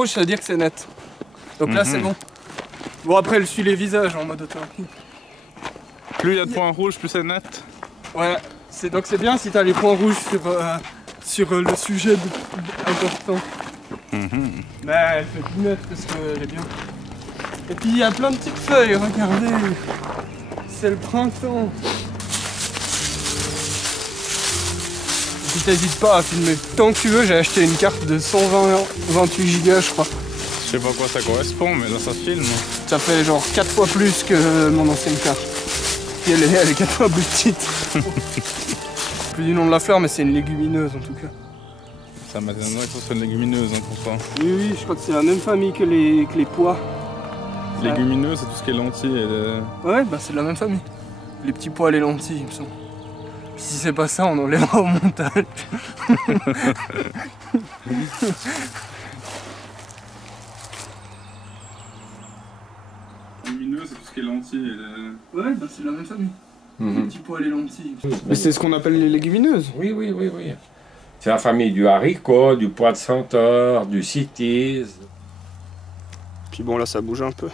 rouge, ça veut dire que c'est net. Donc là, c'est bon. Bon, après, elle suit les visages en mode automatique. Plus il y a de points rouges, plus c'est net. Ouais, donc c'est bien si t'as les points rouges sur le sujet important. Mais elle fait du net parce qu'elle est bien. Et puis il y a plein de petites feuilles, regardez. C'est le printemps. Et puis t'hésites pas à filmer. Tant que tu veux, j'ai acheté une carte de 128 Go, je crois. Je sais pas à quoi ça correspond, mais là ça filme. Ça fait genre 4 fois plus que mon ancienne carte. Puis elle est 4 fois plus petite. Plus du nom de la fleur, mais c'est une légumineuse en tout cas. Ça m'étonnerait que ce soit une légumineuse hein, pour toi. Oui, je crois que c'est la même famille que les pois. Légumineuse, c'est tout ce qui est lentilles et... Ouais, bah c'est de la même famille. Les petits pois, les lentilles, il me semble. Puis si c'est pas ça, on enlèvera au montage. Légumineuse, c'est tout ce qui est lentilles et... Ouais, bah c'est de la même famille. Les petits pois, les lentilles. Mais c'est ce qu'on appelle les légumineuses. Oui. C'est la famille du haricot, du pois de senteur, du citis. Puis bon, là ça bouge un peu.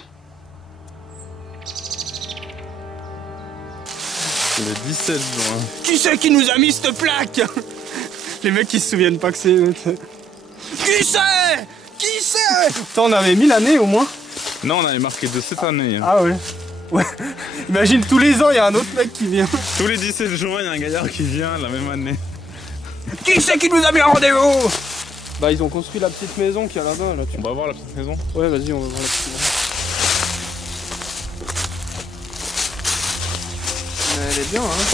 Le 17 juin. Qui c'est qui nous a mis cette plaque? Les mecs qui se souviennent pas que c'est... Qui c'est? Qui c'est? Putain, on avait mis l'année au moins. Non, on avait marqué de cette année. Hein. Ah ouais. Ouais. Imagine tous les ans, il y a un autre mec qui vient. Tous les 17 juin, il y a un gaillard qui vient la même année. Qui c'est qui nous a mis en rendez-vous? Bah ils ont construit la petite maison qu'il y a là-bas. Là, On va voir la petite maison. Ouais, vas-y, on va voir la petite maison. Mais elle est bien, hein.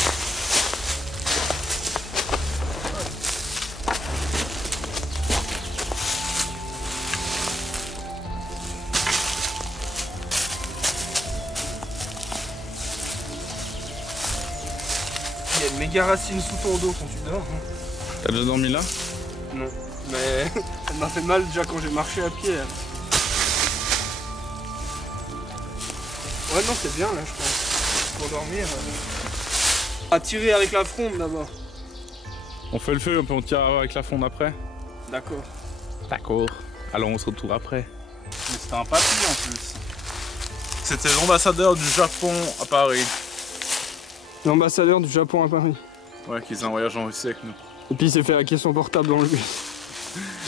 Il y a une méga racine sous ton dos quand tu dors. Hein. T'as déjà dormi là? Non, mais elle m'a fait mal déjà quand j'ai marché à pied. Ouais, non, c'est bien là, je pense. Pour dormir. À tirer avec la fronde d'abord. On fait le feu, on tire avec la fonde après. D'accord. D'accord. Alors on se retrouve après. Mais c'était un papy en plus. C'était l'ambassadeur du Japon à Paris. L'ambassadeur du Japon à Paris. Ouais, qui faisait un voyage en Russie avec nous. Et puis il s'est fait hacker son portable dans le bus.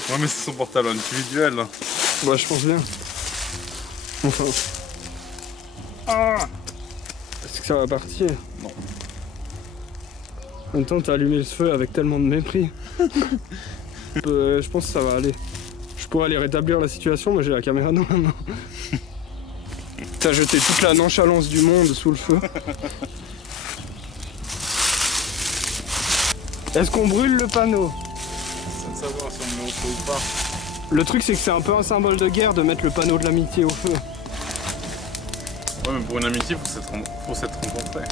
Ouais, mais c'est son portable individuel. Ouais, je pense bien. Enfin. Ah! Est-ce que ça va partir? Non. En même temps, t'as allumé le feu avec tellement de mépris. Je pense que ça va aller. Je pourrais aller rétablir la situation, mais j'ai la caméra dans la main. T'as jeté toute la nonchalance du monde sous le feu. Est-ce qu'on brûle le panneau? C'est de savoir si on met au feu ou pas. Le truc, c'est que c'est un peu un symbole de guerre de mettre le panneau de l'amitié au feu. Ouais, mais pour une amitié, faut s'être rencontré.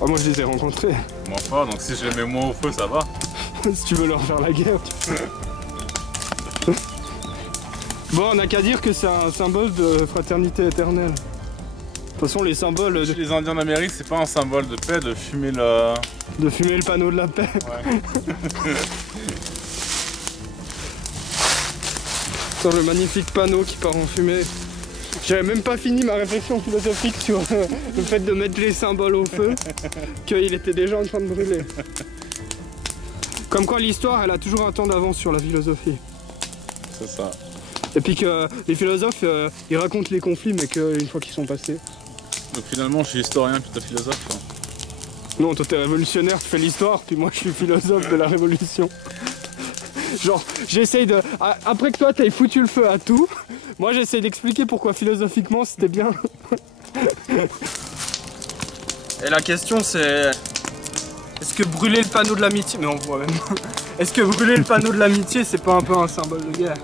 Ah, moi je les ai rencontrés. Moi pas, donc si je les mets moi au feu, ça va. Si tu veux leur faire la guerre, tu peux. Bon, on n'a qu'à dire que c'est un symbole de fraternité éternelle. De toute façon, les symboles... Chez les Indiens d'Amérique, c'est pas un symbole de paix de fumer le... De fumer le panneau de la paix. Ouais. Sur le magnifique panneau qui part en fumée. J'avais même pas fini ma réflexion philosophique sur le fait de mettre les symboles au feu, qu'il était déjà en train de brûler. Comme quoi l'histoire, elle a toujours un temps d'avance sur la philosophie. C'est ça. Et puis que les philosophes, ils racontent les conflits, mais qu'une fois qu'ils sont passés. Donc finalement, je suis historien puis t'es philosophe. Hein. Non, toi t'es révolutionnaire, tu fais l'histoire, puis moi je suis philosophe de la révolution. Genre, j'essaye de... Après que toi t'aies foutu le feu à tout, moi j'essaye d'expliquer pourquoi philosophiquement c'était bien. Et la question c'est... Est-ce que brûler le panneau de l'amitié... Mais on voit même. Est-ce que brûler le panneau de l'amitié c'est pas un peu un symbole de guerre?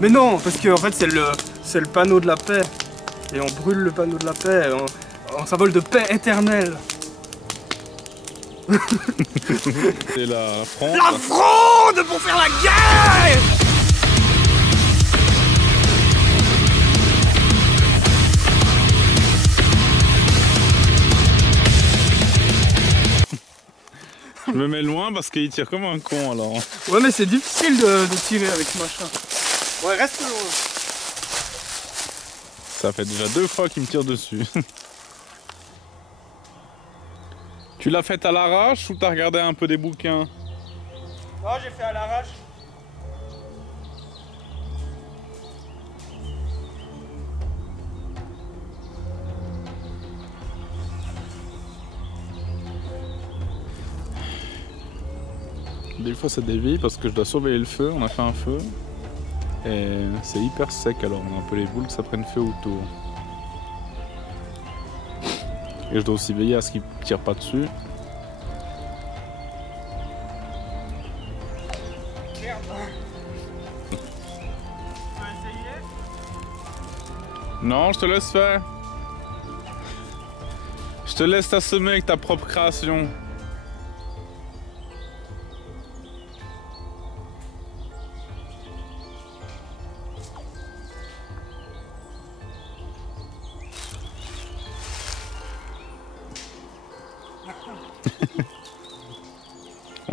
Mais non, parce qu'en fait c'est le panneau de la paix. Et on brûle le panneau de la paix en symbole de paix éternelle. C'est la fronde. La fronde pour faire la guerre! Je me mets loin. loin parce qu'il tire comme un con alors. Ouais, mais c'est difficile de tirer avec ce machin. Ouais, reste loin. Ça fait déjà 2 fois qu'il me tire dessus. Tu l'as fait à l'arrache ou t'as regardé un peu des bouquins? Non, j'ai fait à l'arrache. Des fois ça dévie parce que je dois surveiller le feu, on a fait un feu. Et c'est hyper sec alors on a un peu les boules que ça prenne feu autour. Et je dois aussi veiller à ce qu'il ne tire pas dessus. Merde. Tu peux essayer? Non, je te laisse faire. Je te laisse t'assommer avec ta propre création.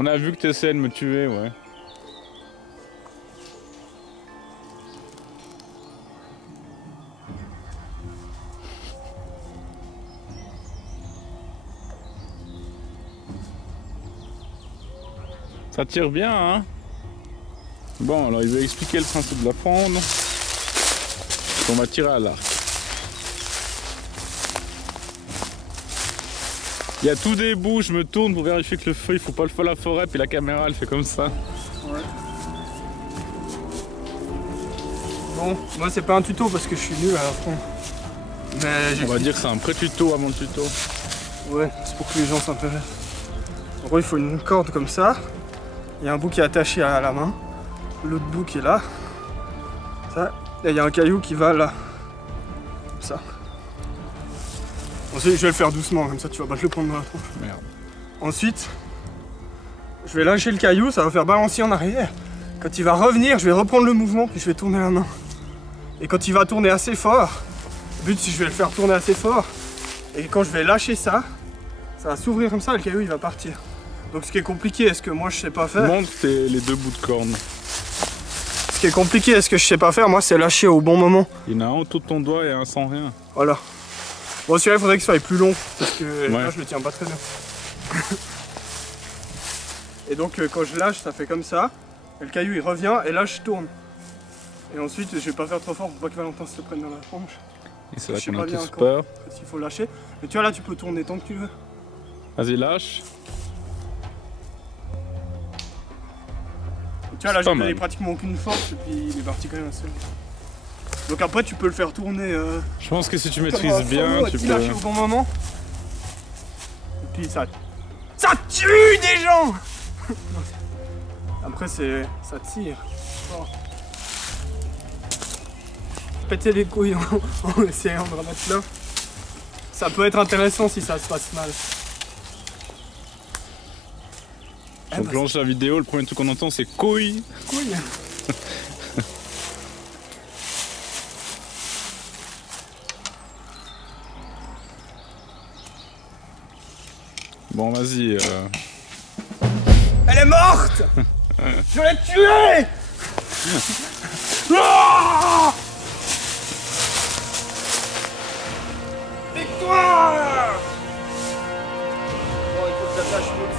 On a vu que tu essayais de me tuer, ouais. Ça tire bien, hein? Bon, alors il veut expliquer le principe de la fronde. On va tirer à l'arc. Il y a tout des bouts, je me tourne pour vérifier que le feu, il faut pas le faire à la forêt, puis la caméra elle fait comme ça. Ouais. Bon, moi c'est pas un tuto parce que je suis nul à la fond. Mais on va dire que c'est un pré-tuto avant le tuto. Ouais, c'est pour que les gens s'intéressent. En gros, il faut une corde comme ça. Il y a un bout qui est attaché à la main. L'autre bout qui est là. Ça. Et il y a un caillou qui va là. Comme ça. Ensuite, je vais le faire doucement, comme ça tu vas pas te le prendre dans la tronche. Merde. Ensuite, je vais lâcher le caillou, ça va faire balancer en arrière. Quand il va revenir, je vais reprendre le mouvement, puis je vais tourner la main. Et quand il va tourner assez fort, le but c'est que je vais le faire tourner assez fort. Et quand je vais lâcher ça, ça va s'ouvrir comme ça et le caillou il va partir. Donc ce qui est compliqué, est-ce que moi je sais pas faire? Montre les 2 bouts de corne. Ce qui est compliqué, est-ce que je sais pas faire? Moi c'est lâcher au bon moment. Il y en a un autour de ton doigt et un sans rien. Voilà. Bon, celui-là il faudrait que ce soit plus long, parce que ouais. là je le tiens pas très bien. Et donc quand je lâche, ça fait comme ça. Et le caillou il revient et là je tourne. Et ensuite je vais pas faire trop fort pour pas que Valentin se prenne dans la tronche. Et c'est là Je sais qu'on pas a bien tous quand. peur. Il faut lâcher. Mais tu vois là tu peux tourner tant que tu veux. Vas-y, lâche. Et tu vois là j'ai donné pratiquement aucune force et puis il est parti quand même assez. Donc après tu peux le faire tourner. Je pense que si tu maîtrises bien, tu peux lâcher au bon moment. Et puis ça tue des gens. Après ça tire. Oh. Péter les couilles en essayant de remettre là. Ça peut être intéressant si ça se passe mal. Donc lance la vidéo, le premier truc qu'on entend c'est couille. Couille. Bon vas-y. Elle est morte. Je l'ai tuée. Ah, victoire. Bon, il faut que j'attache mieux que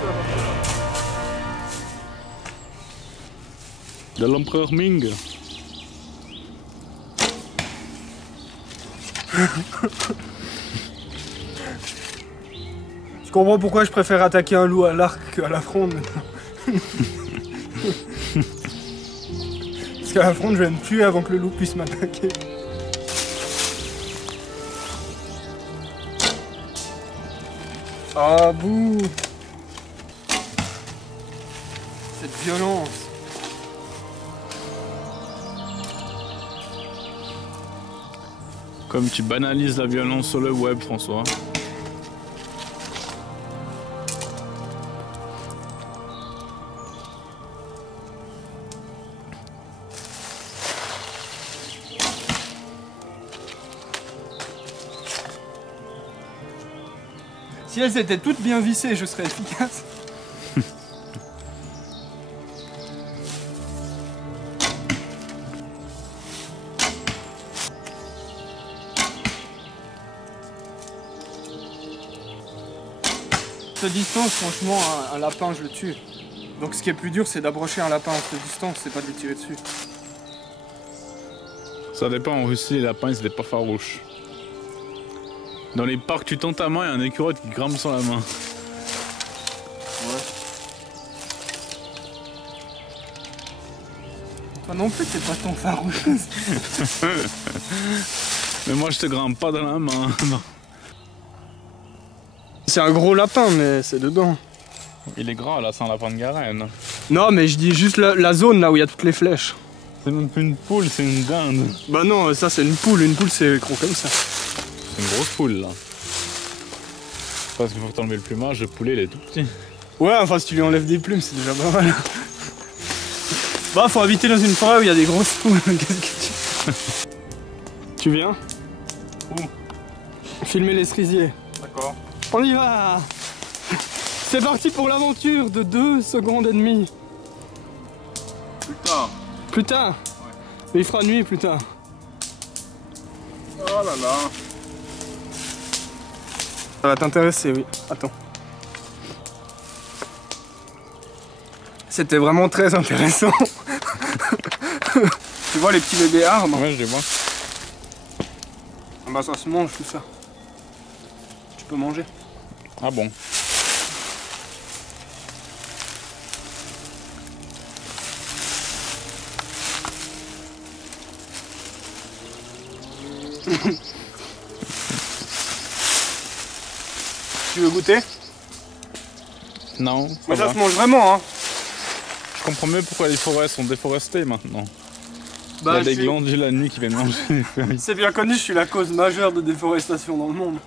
ça. De l'empereur Ming. Je comprends pourquoi je préfère attaquer un loup à l'arc qu'à la fronde. Parce qu'à la fronde, je vais me tuer avant que le loup puisse m'attaquer. Ah bouh. Cette violence. Comme tu banalises la violence sur le web, François. Si elles étaient toutes bien vissées, je serais efficace. cette distance, franchement, un lapin, je le tue. Donc ce qui est plus dur, c'est d'abrocher un lapin à cette distance, c'est pas de lui tirer dessus. Ça dépend, en Russie, les lapins, ils étaient pas farouches. Dans les parcs, tu tends ta main et un écureuil qui grimpe sur la main. Ouais. Toi non plus, t'es pas ton farouche. Mais moi, je te grimpe pas dans la main. C'est un gros lapin, mais c'est dedans. Il est gras, là, c'est un lapin de Garenne. Non, mais je dis juste la zone là où il y a toutes les flèches. C'est même plus une poule, c'est une dinde. Bah non, ça c'est une poule c'est gros comme ça. C'est une grosse poule, là. Parce qu'il faut t'enlever le plumage, le poulet, il est tout petit. Ouais, enfin si tu lui enlèves des plumes, c'est déjà pas mal. Bah, faut habiter dans une forêt où il y a des grosses poules. Qu'est-ce que tu viens? Où? Filmer les cerisiers. D'accord. On y va. C'est parti pour l'aventure de 2 secondes et demie. Putain. Plus tard. Ouais. Mais il fera nuit plus tard. Oh là là. Ça va t'intéresser, oui. Attends. C'était vraiment très intéressant. Tu vois les petits bébés arbres? Ouais, je les vois. Ah bah ça se mange tout ça. Tu peux manger. Ah bon? Tu veux goûter? Non, Mais ça va. se mange vraiment, hein. Je comprends mieux pourquoi les forêts sont déforestées maintenant. Bah, il y a des glandules la nuit qui viennent manger les feuilles. c'est bien connu, je suis la cause majeure de déforestation dans le monde.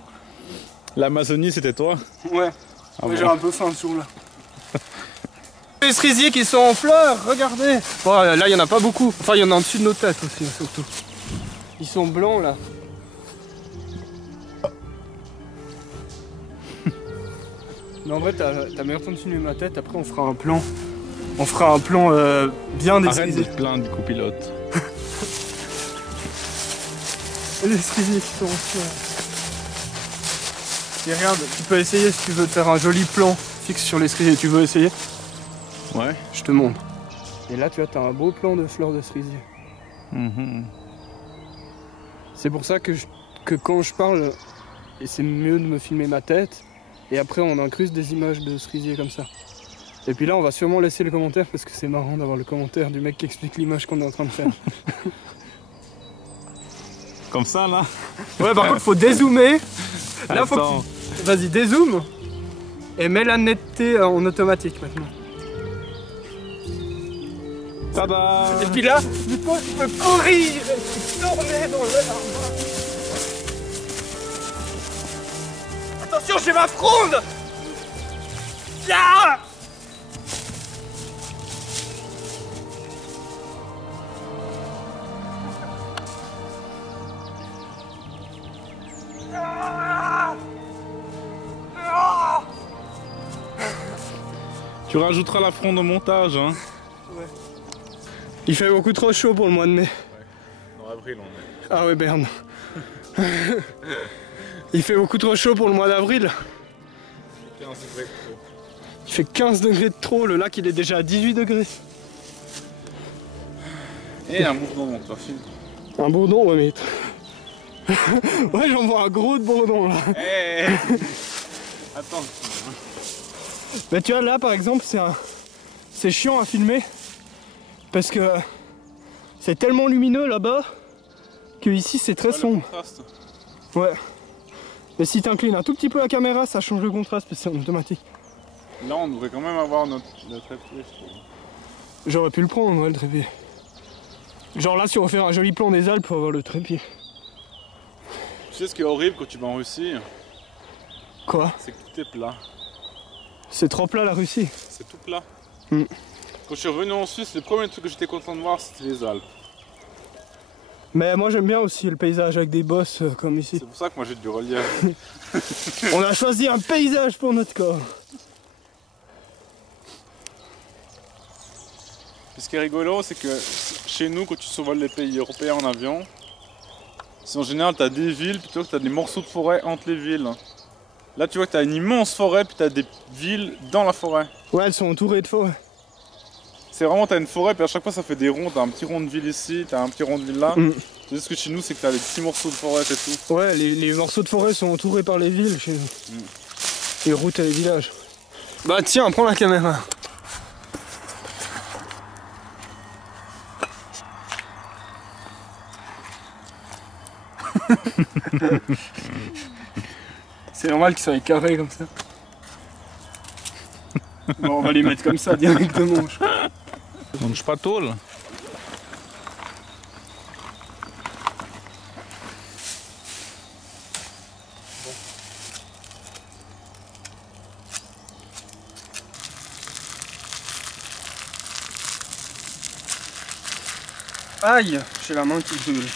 L'Amazonie, c'était toi? Ouais. Ah Mais bon. j'ai un peu faim ce jour-là. Les cerisiers qui sont en fleurs, regardez. Bon, là, il y en a pas beaucoup. Enfin, il y en a en dessus de nos têtes aussi, surtout. Ils sont blancs, là. Mais en vrai, t'as meilleur temps de filmer ma tête. Après, on fera un plan. On fera un plan bien des Arrête cerisiers. de plaindre du copilote. Les cerisiers qui sont en fleurs. Et regarde, tu peux essayer si tu veux te faire un joli plan fixe sur les cerisiers. Tu veux essayer? Ouais. Je te montre. Et là, tu vois, t'as un beau plan de fleurs de cerisier. C'est pour ça que quand je parle, et c'est mieux de me filmer ma tête, et après on incruste des images de cerisier comme ça. Et puis là, on va sûrement laisser le commentaire parce que c'est marrant d'avoir le commentaire du mec qui explique l'image qu'on est en train de faire. Comme ça, là? Ouais, par contre, faut dézoomer. Là, faut Attends. que vas-y, dézoome. Et mets la netteté en automatique maintenant. Tada! Et puis là, tu peux courir et tourner dans l'arbre. Attention, j'ai ma fronde! Ah! Tu rajouteras la fronde au montage, hein? Ouais. Il fait beaucoup trop chaud pour le mois de mai. Dans avril, on est. Ah ouais, Berne. Il fait beaucoup trop chaud pour le mois d'avril. 15 degrés de trop. Il fait 15 degrés de trop, le lac il est déjà à 18 degrés. Et un bourdon, mon toi, film. Un bourdon, ouais, mais. Ouais, j'en vois un gros de bourdon là. Hey. Attends. Bah, tu vois, là par exemple, c'est chiant à filmer. Parce que c'est tellement lumineux là-bas que ici c'est très sombre. Ouais. Mais si t'inclines un tout petit peu la caméra, ça change le contraste parce que c'est en automatique. Là, on devrait quand même avoir notre trépied, je trouve. J'aurais pu le prendre, ouais, le trépied. Genre là, si on fait un joli plan des Alpes, faut avoir le trépied. Tu sais ce qui est horrible quand tu vas en Russie? Quoi? C'est que tout est plat. C'est trop plat la Russie. C'est tout plat. Mm. Quand je suis revenu en Suisse, le premier truc que j'étais content de voir, c'était les Alpes. Mais moi j'aime bien aussi le paysage avec des bosses comme ici. C'est pour ça que moi j'ai du relief. On a choisi un paysage pour notre corps. Ce qui est rigolo, c'est que chez nous, quand tu survoles les pays européens en avion, c'est en général t'as des villes plutôt que t'as des morceaux de forêt entre les villes. Là, tu vois que t'as une immense forêt, puis t'as des villes dans la forêt. Ouais, elles sont entourées de forêt. C'est vraiment, t'as une forêt, puis à chaque fois ça fait des ronds. T'as un petit rond de ville ici, t'as un petit rond de ville là. C'est juste que chez nous, c'est que t'as des petits morceaux de forêt, c'est tout. Ouais, les morceaux de forêt sont entourés par les villes chez nous. Les routes et les villages. Bah tiens, prends la caméra. C'est normal qu'ils soient carrés comme ça. Bon, on va les mettre comme ça directement. Donc je patole. Aïe, j'ai la main qui brûle.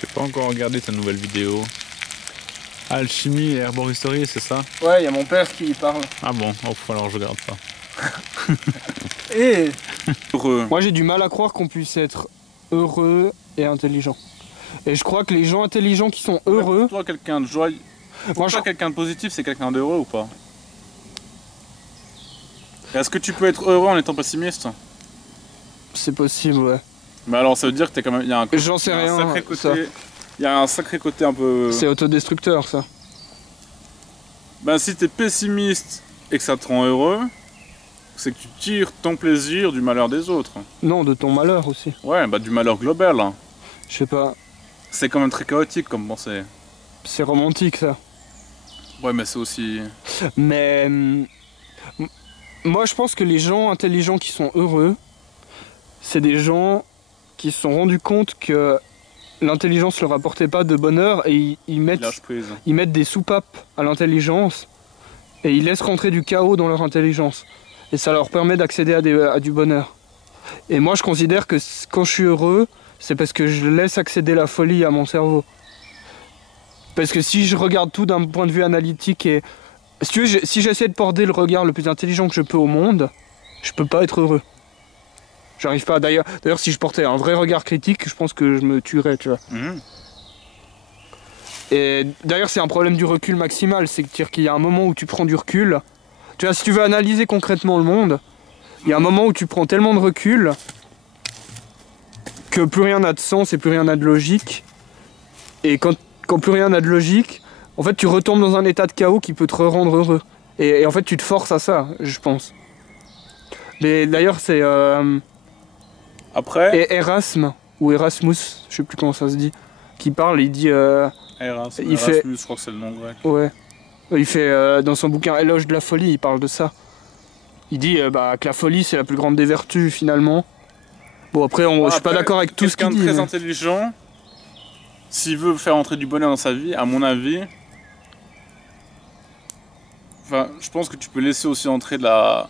J'ai pas encore regardé ta nouvelle vidéo. Alchimie et herboristerie, c'est ça? Ouais, il y a mon père qui parle. Ah bon, oh, alors je regarde pas. Et Heureux. moi j'ai du mal à croire qu'on puisse être heureux et intelligent. Et je crois que les gens intelligents qui sont heureux... Pour toi, quelqu'un de joyeux. Pour toi, quelqu'un de positif, c'est quelqu'un d'heureux ou pas? Est-ce que tu peux être heureux en étant pessimiste? C'est possible, ouais. Mais alors, ça veut dire que t'es quand même. Il y a un, J'en sais rien. sacré côté, Ça. il y a un sacré côté un peu. C'est autodestructeur, ça. Ben, si t'es pessimiste et que ça te rend heureux, c'est que tu tires ton plaisir du malheur des autres. Non, de ton malheur aussi. Ouais, bah du malheur global. Hein. Je sais pas. C'est quand même très chaotique comme pensée. C'est romantique, ça. Ouais, mais c'est aussi. Mais... moi, je pense que les gens intelligents qui sont heureux, c'est des gens qui se sont rendus compte que l'intelligence leur apportait pas de bonheur et ils Lâche prise. mettent des soupapes à l'intelligence et ils laissent rentrer du chaos dans leur intelligence. Et ça leur permet d'accéder à du bonheur. Et moi, je considère que quand je suis heureux, c'est parce que je laisse accéder la folie à mon cerveau. Parce que si je regarde tout d'un point de vue analytique et... Si tu veux, si j'essaie de porter le regard le plus intelligent que je peux au monde, je peux pas être heureux. J'arrive pas. D'ailleurs, si je portais un vrai regard critique, je pense que je me tuerais, tu vois. Et d'ailleurs, c'est un problème du recul maximal, c'est-à-dire qu'il y a un moment où tu prends du recul. Tu vois, si tu veux analyser concrètement le monde, il y a un moment où tu prends tellement de recul que plus rien n'a de sens et plus rien n'a de logique. Et quand plus rien n'a de logique, en fait, tu retombes dans un état de chaos qui peut te rendre heureux. Et en fait, tu te forces à ça, je pense. Mais d'ailleurs, c'est... Après... Et Erasme, ou Erasmus, je sais plus comment ça se dit, qui parle, il dit... Erasmus, je crois que c'est le nom grec. Ouais. Il fait, dans son bouquin Éloge de la folie, il parle de ça. Il dit que la folie, c'est la plus grande des vertus, finalement. Bon, après, je suis pas d'accord avec tout ce qu'il dit. Quelqu'un de très mais... intelligent, s'il veut faire entrer du bonheur dans sa vie, à mon avis... Enfin, je pense que tu peux laisser aussi entrer de la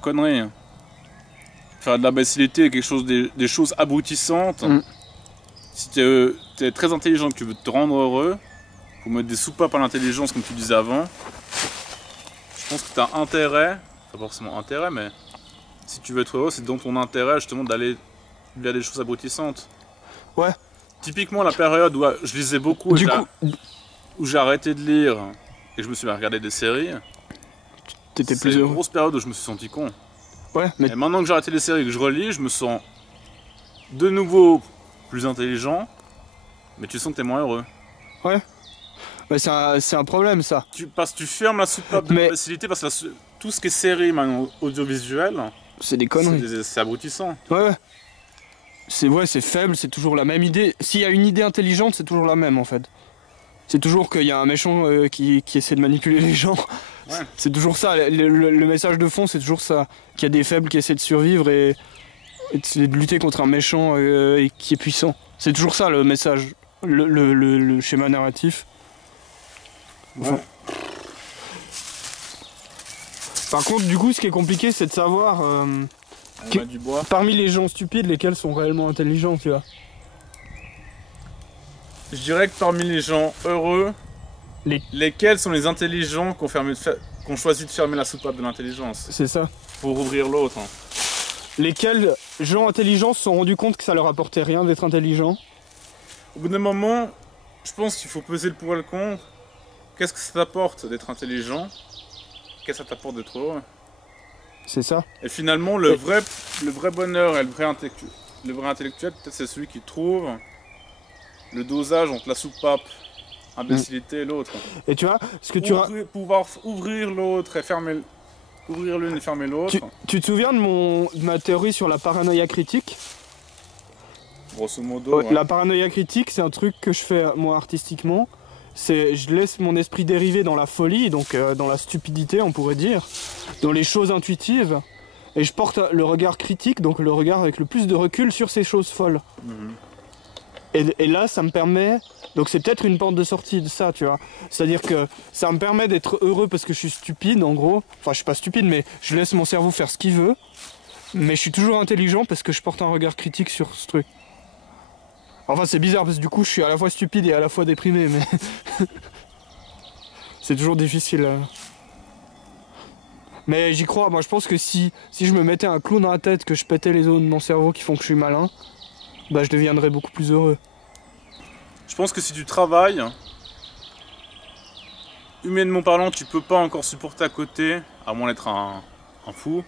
connerie. Faire de l'imbécilité, quelque chose, des choses abrutissantes. Si t'es très intelligent et que tu veux te rendre heureux, faut mettre des soupapes à l'intelligence, comme tu disais avant. Je pense que t'as intérêt, pas forcément intérêt, mais si tu veux être heureux, c'est dans ton intérêt justement d'aller vers des choses abrutissantes. Ouais. Typiquement, la période où je lisais beaucoup, où j'ai arrêté de lire et je me suis mis à regarder des séries, t'étais c'est plus une heureux. grosse période où je me suis senti con. Ouais, mais... Et maintenant que j'ai arrêté les séries et que je relis, je me sens de nouveau plus intelligent, mais tu sens que t'es moins heureux. Ouais. Mais c'est un problème, ça. Tu fermes la soupape de l'imbécilité parce que tout ce qui est série maintenant audiovisuelle, c'est des conneries. C'est abrutissant. Ouais. C'est faible, c'est toujours la même idée. S'il y a une idée intelligente, c'est toujours la même en fait. C'est toujours qu'il y a un méchant qui essaie de manipuler les gens. Ouais. C'est toujours ça, le message de fond c'est toujours ça. Qu'il y a des faibles qui essaient de survivre et de lutter contre un méchant qui est puissant. C'est toujours ça le message, le schéma narratif. Enfin. Ouais. Par contre du coup ce qui est compliqué c'est de savoir parmi les gens stupides lesquels sont réellement intelligents, tu vois. Je dirais que parmi les gens heureux, lesquels sont les intelligents qui ont choisi de fermer la soupape de l'intelligence. C'est ça. Pour ouvrir l'autre. Lesquels gens intelligents se sont rendus compte que ça leur apportait rien d'être intelligent. Au bout d'un moment, Je pense qu'il faut peser le pour et le contre. Qu'est-ce que ça t'apporte d'être intelligent? Qu'est-ce que ça t'apporte d'être heureux? C'est ça. Et finalement, le vrai bonheur et le vrai intellectuel, peut-être c'est celui qui trouve le dosage entre la soupape, imbécilité et l'autre. Et tu vois, ce que Pouvoir ouvrir l'autre et fermer... Ouvrir l'une et fermer l'autre. Tu te souviens de ma théorie sur la paranoïa critique? Grosso modo, ouais. La paranoïa critique, c'est un truc que je fais moi artistiquement. Je laisse mon esprit dériver dans la folie, donc dans la stupidité on pourrait dire, dans les choses intuitives, et je porte le regard critique, donc le regard avec le plus de recul sur ces choses folles. Et là ça me permet, donc c'est peut-être une porte de sortie de ça, tu vois, c'est-à-dire que ça me permet d'être heureux parce que je suis stupide en gros, enfin je suis pas stupide mais je laisse mon cerveau faire ce qu'il veut, mais je suis toujours intelligent parce que je porte un regard critique sur ce truc. Enfin c'est bizarre parce que du coup je suis à la fois stupide et à la fois déprimé, mais c'est toujours difficile. Mais j'y crois, moi je pense que si je me mettais un clou dans la tête, que je pétais les os de mon cerveau qui font que je suis malin, bah je deviendrais beaucoup plus heureux. Je pense que si tu travailles, humainement parlant, tu peux pas encore supporter à côté, à moins d'être un fou,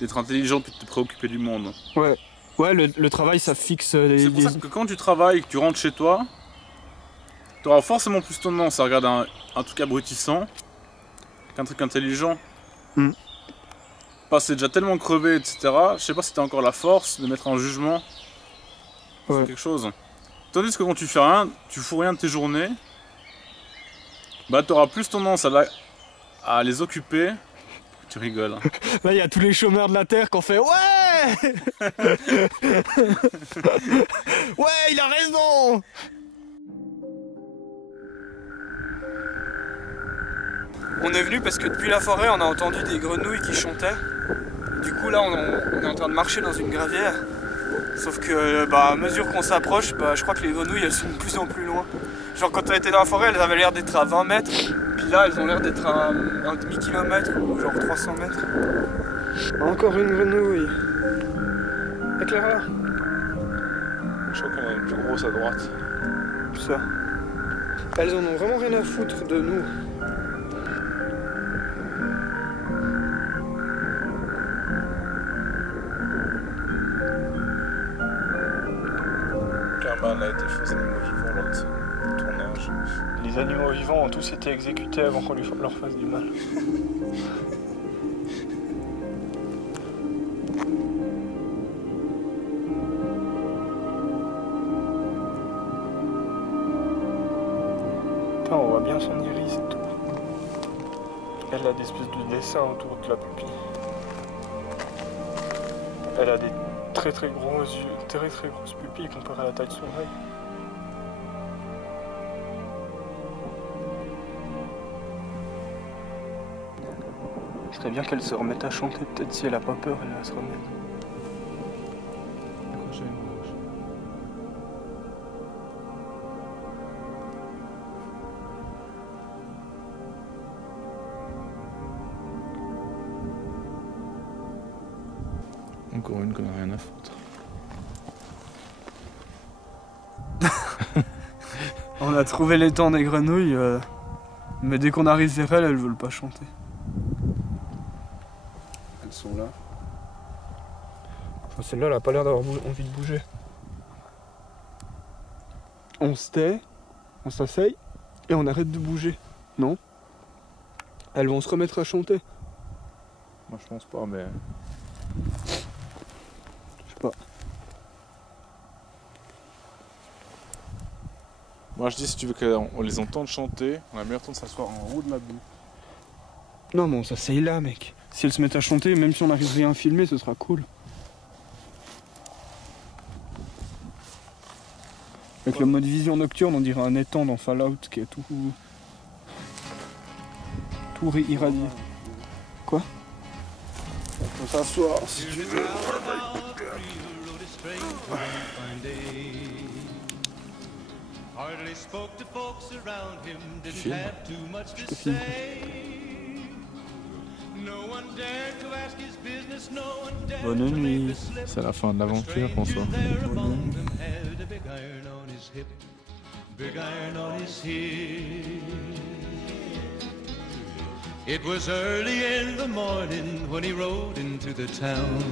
d'être intelligent puis de te préoccuper du monde. Ouais. Ouais, le travail, ça fixe C'est pour ça que quand tu travailles et que tu rentres chez toi, tu auras forcément plus tendance à regarder un truc abrutissant qu'un truc intelligent. Parce que c'est déjà tellement crevé, etc. Je sais pas si tu as encore la force de mettre en jugement sur quelque chose. Tandis que quand tu fais rien, tu fous rien de tes journées, bah tu auras plus tendance à les occuper. Tu rigoles. Là, il y a tous les chômeurs de la Terre qui ont fait « Ouais !» Ouais, il a raison! On est venu parce que depuis la forêt, on a entendu des grenouilles qui chantaient. Du coup, là, on est en train de marcher dans une gravière. Sauf que, à mesure qu'on s'approche, je crois que les grenouilles, elles sont de plus en plus loin. Genre, quand on était dans la forêt, elles avaient l'air d'être à 20 mètres. Puis là, elles ont l'air d'être à un demi-kilomètre ou genre 300 mètres. Encore une grenouille. Éclaire-la. Je crois qu'on a une plus grosse à droite. Ça. Elles en ont vraiment rien à foutre de nous. Carman a été faux animaux vivants lors de ce tournage. Les animaux vivants ont tous été exécutés avant qu'on leur fasse du mal. Putain, on voit bien son iris et tout. Elle a des espèces de dessins autour de la pupille. Elle a des très très gros yeux, très très grosses pupilles comparées à la taille de son œil. Il serait bien qu'elle se remette à chanter, peut-être si elle a pas peur, elle va se remettre. Encore une qu'on n'a rien à foutre. On a trouvé l'étang des grenouilles, mais dès qu'on arrive vers elles veulent pas chanter. Elles sont là. Enfin, celle-là, elle a pas l'air d'avoir envie de bouger. On se tait, on s'asseye, et on arrête de bouger. Non? Elles vont se remettre à chanter. Moi je pense pas, mais... Je sais pas. Moi je dis si tu veux qu'on les entende chanter, on a meilleur temps de s'asseoir en haut de la butte. Non mais on s'asseye là mec. Si elles se mettent à chanter, même si on n'arrive rien à filmer, ce sera cool. Avec le mode vision nocturne, on dirait un étang dans Fallout qui est tout irradié. Quoi? On peut s'asseoir si tu veux. Je te filme. Bonne nuit. C'est la fin de l'aventure, François. big iron on his heel. It was early in the morning when he rode into the town.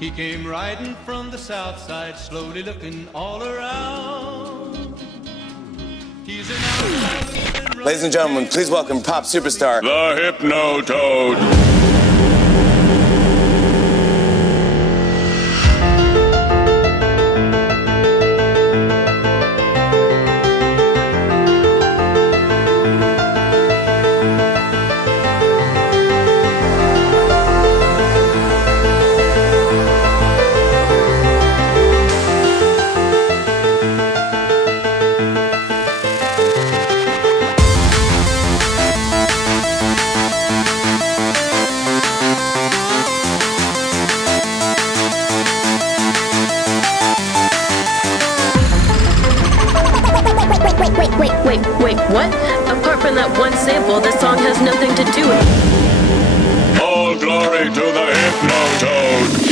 He came riding from the south side, slowly looking all around. He's an outlaw. Ladies and gentlemen, please welcome pop superstar, The Hypnotoad. Wait, what? Apart from that one sample, this song has nothing to do with it. All glory to the Hypnotoad.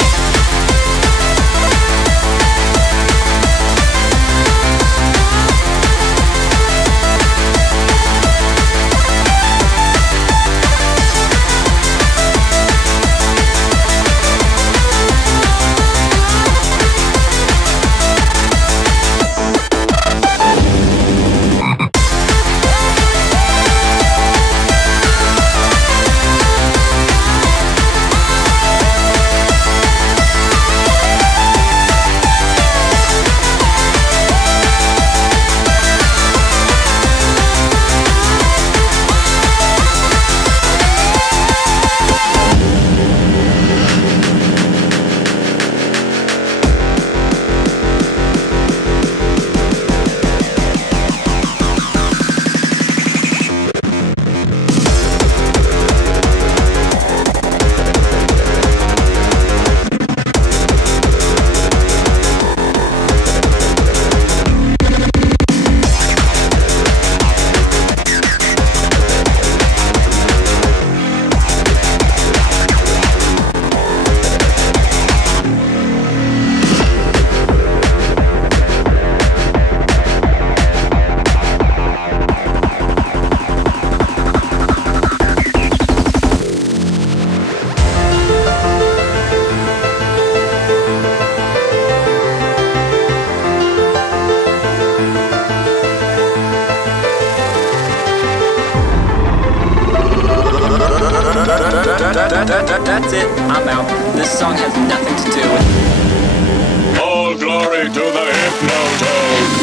That's it. I'm out. This song has nothing to do with... All glory to the Hypnotoad.